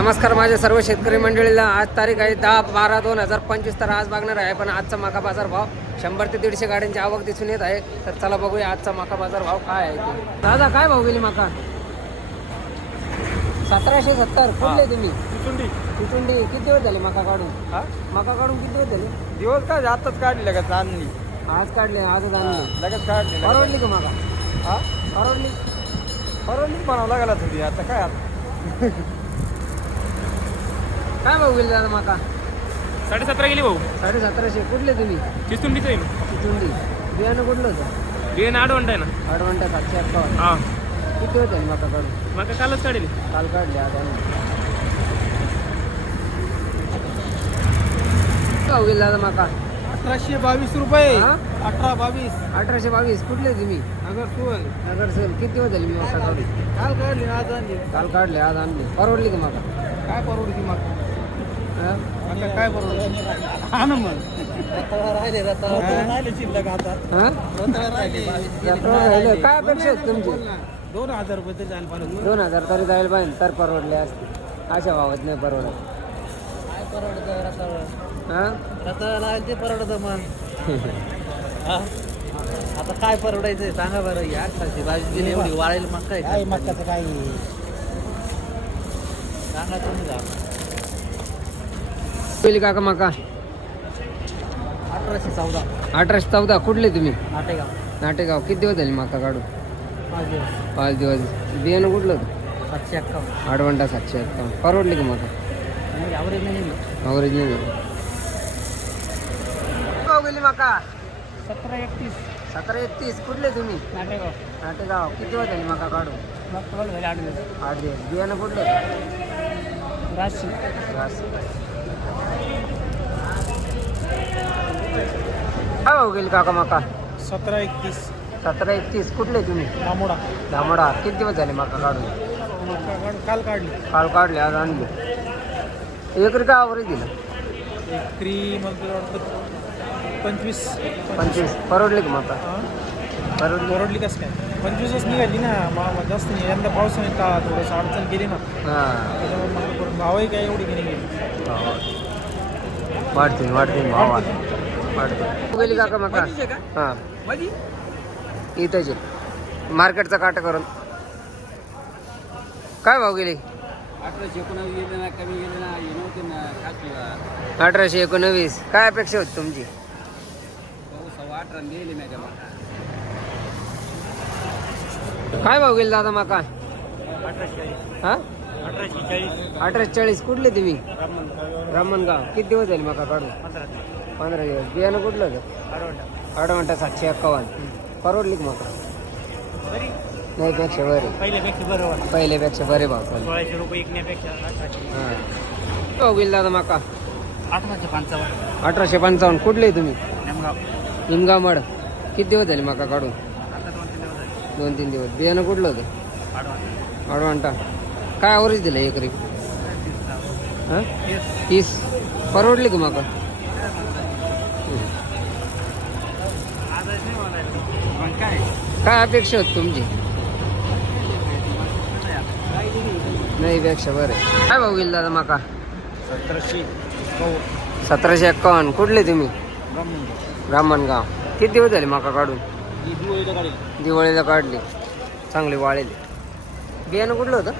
नमस्कार माझ्या सर्व शेतकरी मंडळीला. आज तारीख आहे 10/12/2025. तर आज बघणार आहे पण आजचा मका बाजार भाव 100 ते 150 गाड्यांची आवक दिसून येत आहे. तर चला बघूया आजचा मका बाजार भाव काय आहे ते. दादा काय भाव गेली मका? 1770. कुठले तुम्ही? चिचुंडी. किती दिवस झाले मका काढून? मका काढून किती दिवस झाले? दिवस काय आताच काढली लगेच आणली. आज काढले, आजच आणले. लगेच काढली. परवडली का मका? हा परवडली. म्हणावं लागला थोडी. आता काय आता काय भाऊ गेले दादा मका? 17.5 गेली भाऊ. 1750. कुठले तुम्ही? चिचुंडीचं आहे. चिचुंडी. बियाणं कुठलं होतं? बियाणं आडवंट आहे ना. अडवंटा 751. हा किती दिवस झाले मका काढून? मग कालच काढेल. काल काढले, आज आणले. भाऊ गेले दादा मका? 1822 रुपये. हा? 1822. 1822. कुठले तुम्ही? नगर सुवल. नगर सेल. किती दिवस झाले मी मका काढून? काल काढली आज आणली. काल काढले, आज आणले. परवडली का मका? काय परवडती मग? हा? काय परवडती? हा ना मग. राहिले शिल्लक आता. हा? राहिलं. काय अपेक्षा आहेत तुमची? 2000 रुपये तरी जायला पाहिजे. 2000 तरी जायला पाहिजे तर परवडले असते. अशा भावात नाही परवडत. काय परवडतं रताळा? हा? रताळा ते परवडतं मग. आता काय परवडायचंय सांगा बरं. 1822 गेली एवढी वाळेल मग काय मक्काचं काय सांगा तुम्ही जा. गेली काका मका? 1814. 1814. कुठले तुम्ही? नाटेगाव. नाटेगाव. किती दिवस झाले मका काढून? 5 दिवस. बियाणं कुठलं होतं? 751. अडवंटा 751. परवडली का मका? ॲव्हरेज नाही. ॲव्हरेज नाही. भाव गेली मका? 1731. 1731. कुठले तुम्ही? नाटेगाव. नाटेगाव. किती दिवस झाले मका काढून? झाले 8 दिवस. 8 दिवस. बियाणं कुठलं होतं? राशी. काय भाव गेली काका मका? 1731. 1731. कुठले तुम्ही? दामोडा. धामडा. किती दिवस झाले मका काढून? काल काढली. काल काढले, आज आणले. एकरी काय आवरेज दिलं? एकरी मग 25. 25. परवडले का मका? परवडली. परवडली कसं काय? 25च निघाली ना. मग जास्त नाही. यंदा पावसाने का थोडंसं अडचण गेली ना. हां. त्याच्यामुळे मला परत भावही काय एवढी गेली गेली. वाढतील भाव वाढतील. गेली काका मका? हां, इथंच आहे. मार्केटचा काटा करून. काय भाव गेली? 1819 गेले ना. कमी गेले ना. हे नव्हते ना. 1819. काय अपेक्षा होती तुमची? 18 गेली नाही तेव्हा. काय भाव गेली दादा मका? 1840. हां, 1840. 1840. कुठले तुम्ही? ब्राह्मणगाव. किती दिवस झाले मका काढून? 15 दिवस. बियाणं कुठलं होतं? अडवंटा 751. परवडली का मका? नाही, पेक्षा बरे. पहिल्यापेक्षा बरोबर. पहिल्यापेक्षा बरे भाव चालले. 1600 रुपये विकण्यापेक्षा 1800. हां. भाव गेली दादा मका? 1855. 1855. कुठले तुम्ही? नेमगाव. निमगाव मड. किती दिवस झाले मका काढून? आता 2-3 दिवस झाले. 2-3 दिवस. बियाणं कुठलं होतं? आडवा. अडवंटा. काय ॲव्हरेज दिलं एकरी? हां, 30. परवडली का मका? काय अपेक्षा होती तुमची? नाही, पेक्षा बरं. काय भाव गेली दादा मका? 1751. कुठले तुम्ही? ब्राह्मणगाव. किती दिवस झाले मका काढून? दिवाळीला काढली. चांगली वाळेली. बियाणं कुठलं होतं?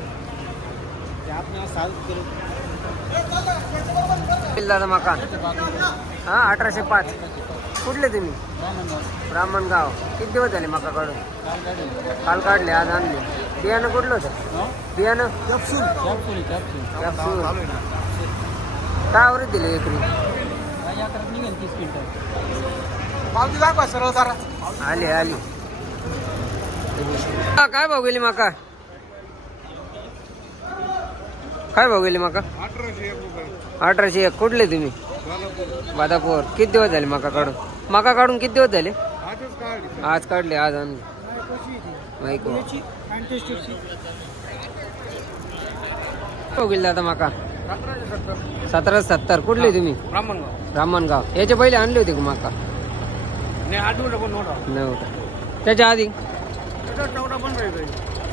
दादा मका? हां, 1805. कुठले तुम्ही? ब्राह्मणगाव. किती दिवस झाले मका काढून? काल काढले, आज आणले. बियाणं कुठलं होतं? बियाणं कॅप्सूल. काय आवरेज दिले एकरी? आली. काय भाव गेली मका? काय भाव गेली मका? 1801. कुठले तुम्ही? बादापूर. किती दिवस झाले मका काढून? मका काढून किती दिवस झाले? आज काढले, आज आणले. माहिती भाव गेली दादा मका? 1770. कुठले तुम्ही? ब्राह्मणगाव. याच्या पहिले आणले होते का मका? नव्हता. त्याच्या आधी?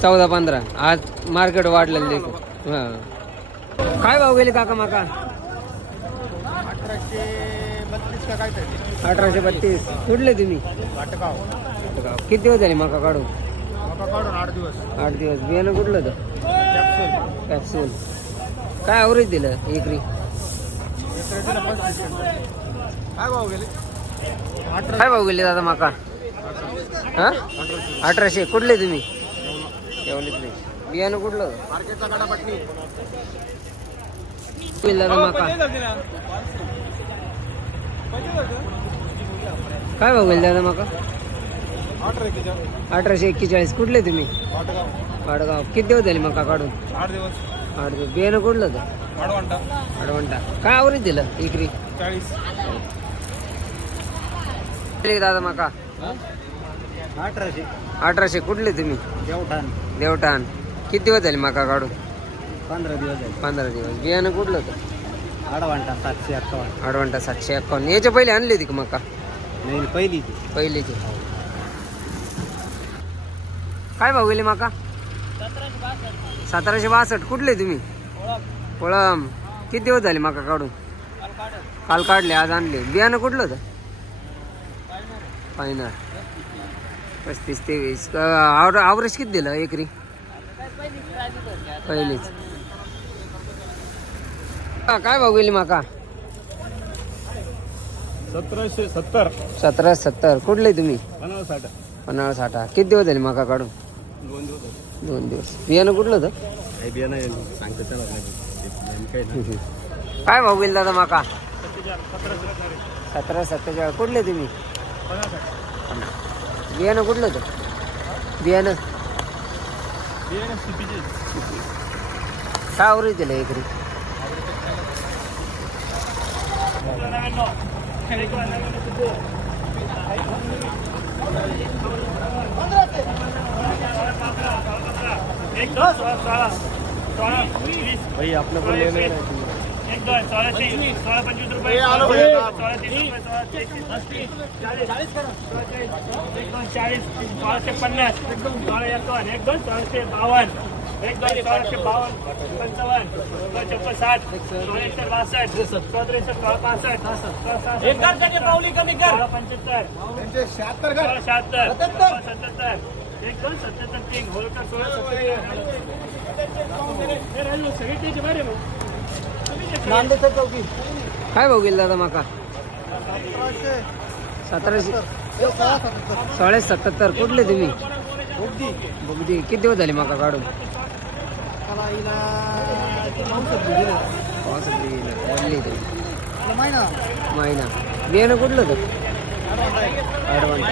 14-15. आज मार्केट वाढलेलं दिसत. हां, काय भाव गेले काका माका? 1832 का काय तरी 1832. कुठले तुम्ही? वाटगाव किती दिवस झाले माका काढून? मका काढून 8 दिवस 8 दिवस. बियाणं कुठलं होतं? Capsule capsule. काय ॲव्हरेज दिलं एकरी? एकरेजीला 35 काय भाव गेले? काय भाव गेले दादा माका? हा 1800. कुठले तुम्ही? येवलेतले. बियाणं कुठलं होतं? मार्केटचा गाडा पटणी दादा माका काय भाव गेले दादा माका? 1841. कुठले तुम्ही? वाटगाव वाडगाव. किती दिवस झाले मका काढून? 8 दिवस 8 दिवस. बियाणं कुठलं होतं? आडवांटा अडवंटा. काय ॲव्हरेज दिलं एकरी? 40 दादा माका 1800 1800. कुठले तुम्ही? देवठाण देवठाण. किती दिवस झाले मका काढून? 15 दिवस झाले 15 दिवस. बियाणं कुठलं होतं? आडवांटा 751 अडवंटा 751. याच्या पहिले आणली होती का मका? नाही पहिली ती पहिलीची. काय भाव गेले माका? 1762. कुठले तुम्ही? कोळम. किती दिवस झाले माका काढून? काल काढले, आज आणले. बियाणं कुठलं होतं? फायनल 35-23. ॲव्हरेज किती दिलं एकरी? पहिलीच. काय भाव गेली माका? 1770 1770. कुठले तुम्ही? 50 50-60. किती दिवस झाले माका काढून? 2 दिवस 2 दिवस. बियाणं कुठलं होतं? काही बिया नाही सांगतो चला काय भाव गेली दादा माका? 1747. कुठले तुम्ही? बियाणं कुठलं होतं? बियाणं काय ॲव्हरेज दिलं एकरी? भाई आपलं पण लेणं नाही काय भाव गेला दादा माका? 1777. कुठले तुम्ही? बुगदी. किती दिवस झाले माका काढून? 65 महिना. बियाणं कुठलं होतं? अडवांटा.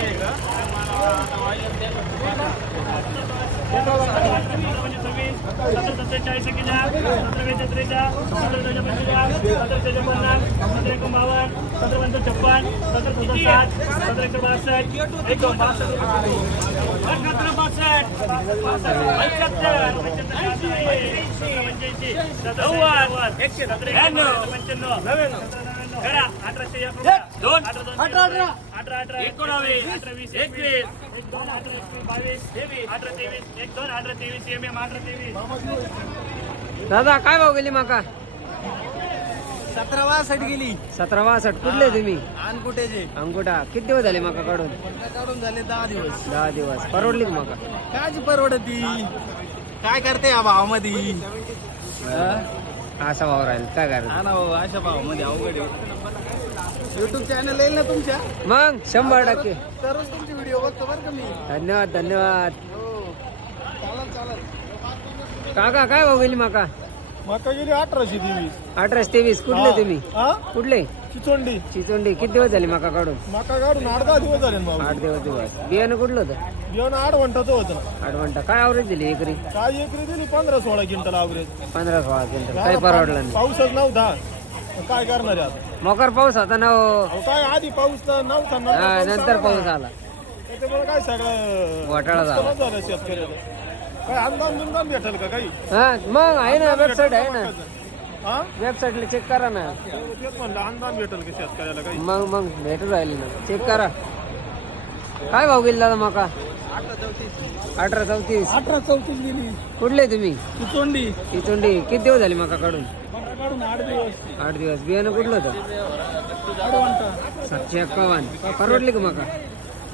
दादा काय भाव गेली माका? 1762 गेली 1762. कुठले तुम्ही? अनकुटेचे अंगुठा. किती दिवस झाले माका काढून? काढून झाले 10 दिवस 10 दिवस. परवडली का माका? काची परवडती काय करते या भावामध्ये असा भाव राहील काय करायचं? हा ना भाऊ अशा भावामध्ये अवघड युट्यूब चॅनल येईल ना तुमच्या मग 100%. तरच तुमचे व्हिडिओ बघतो बरं का मी धन्यवाद धन्यवाद. चालेल काका काय भाव गेली माका? मका गेली 1823 1823. कुठले तुम्ही? कुठले? चिचोंडी चिचोंडी. किती दिवस झाले माका काढून? मका काढून 8-10 दिवस झाले ना भाऊ 8 दिवस. बियाणं कुठलं होतं? बियाण 8 घंटाचं होतं ना अडवंटा. काय ॲव्हरेज दिली एकरी? काय एकरी दिली 15-16 क्विंटल अवरेज 15-16 क्विंटल. काही परवडलं नाही. पाऊसच नव्हता काय करणार आहे आता मोकर पाऊस होता ना हो. अहो, काय आधी पाऊस तर नव्हता हा, नंतर पाऊस आला. त्याच्यामुळे काय सगळं घोटाळा झाला. नुकसानच झालं शेतकऱ्याला काय अनुदान बिंदान भेटेल का काही हा मग आहे ना, वेबसाईट आहे ना, हा वेबसाईटला चेक करा ना. तेच म्हणलं अनुदान भेटेल का शेतकऱ्याला काही मग भेटू राहिले ना, चेक करा. काय भाव गेला दादा माका? 1834. 18-34 गेली कुठले तुम्ही? चिचोंडी चिचोंडी. किती दिवस झाले माका काढून? काढून 8 दिवस 8 दिवस. बियाणं कुठलं होतं? अडवंटा. 751. परवडली का मका?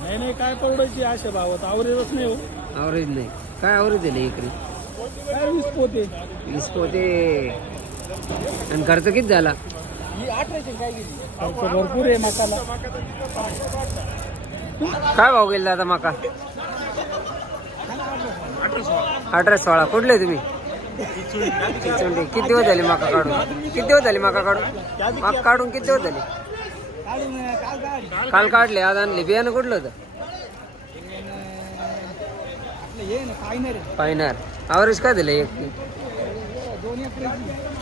नाही नाही, काय परवडायची अशा भावात आवरेजच नाही हो. ॲव्हरेज नाही. काय ॲव्हरेज दिले एकरी? काय 20 पोते. 20 पोते. आणि खर्च किती झाला? ही 1800 काय गेली. खर्च भरपूर आहे मकाला. काय भाव गेला आता मका? 18-16. कुठले तुम्ही? चिचोंडी. किती दिवस झाले मका काढून? किती दिवस झाले मका काढून? मका काढून किती दिवस झाले? काल काढले, आज आणले. बियाणं कुठलं होतं? पायनार. ॲव्हरेज काय दिलं एक?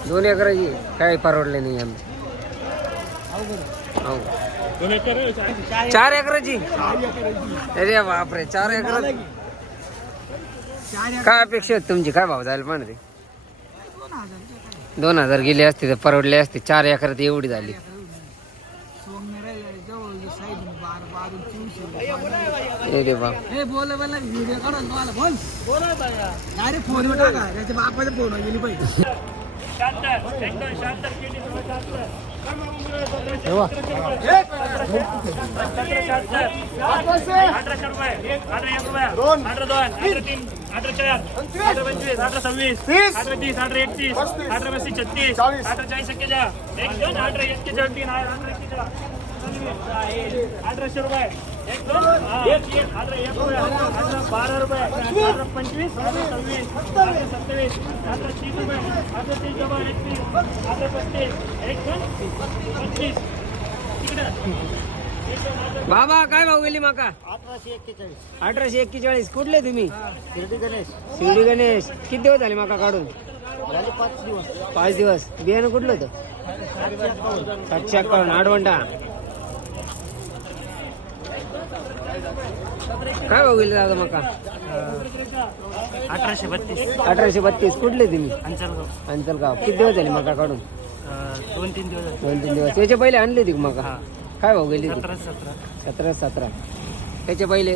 2 एकराची. काय परवडले नाही आम्ही. हो. 4 एकराची. अरे बापरे, 4 एकर. काय अपेक्षा आहेत तुमची? काय भाव जायला पण ते? 2000 गेले असते तर परवडले असते. 4 एकरात एवढी झाली. रे बाप. फोन टाका त्याच्या बापाच्या फोन गेली पाहिजे. बाबा काय भाव गेली माका? 1841. 1841. कुठले तुम्ही? शिर्डी गणेश. शिर्डी गणेश. किती दिवस झाले माका काढून? झाले 5 दिवस. 5 दिवस. बियाणं कुठलं होतं? 751. आडवंटा. काय भाव गेले दादा माका? 1832. 1832. कुठले तुम्ही? अंचलगाव. अंचलगाव. किती दिवस झाले माका काढून? 2-3 दिवस. 2-3 दिवस. याच्या पहिले आणली होती का माका? काय भाव गेली? 17. 17. त्याच्या पहिले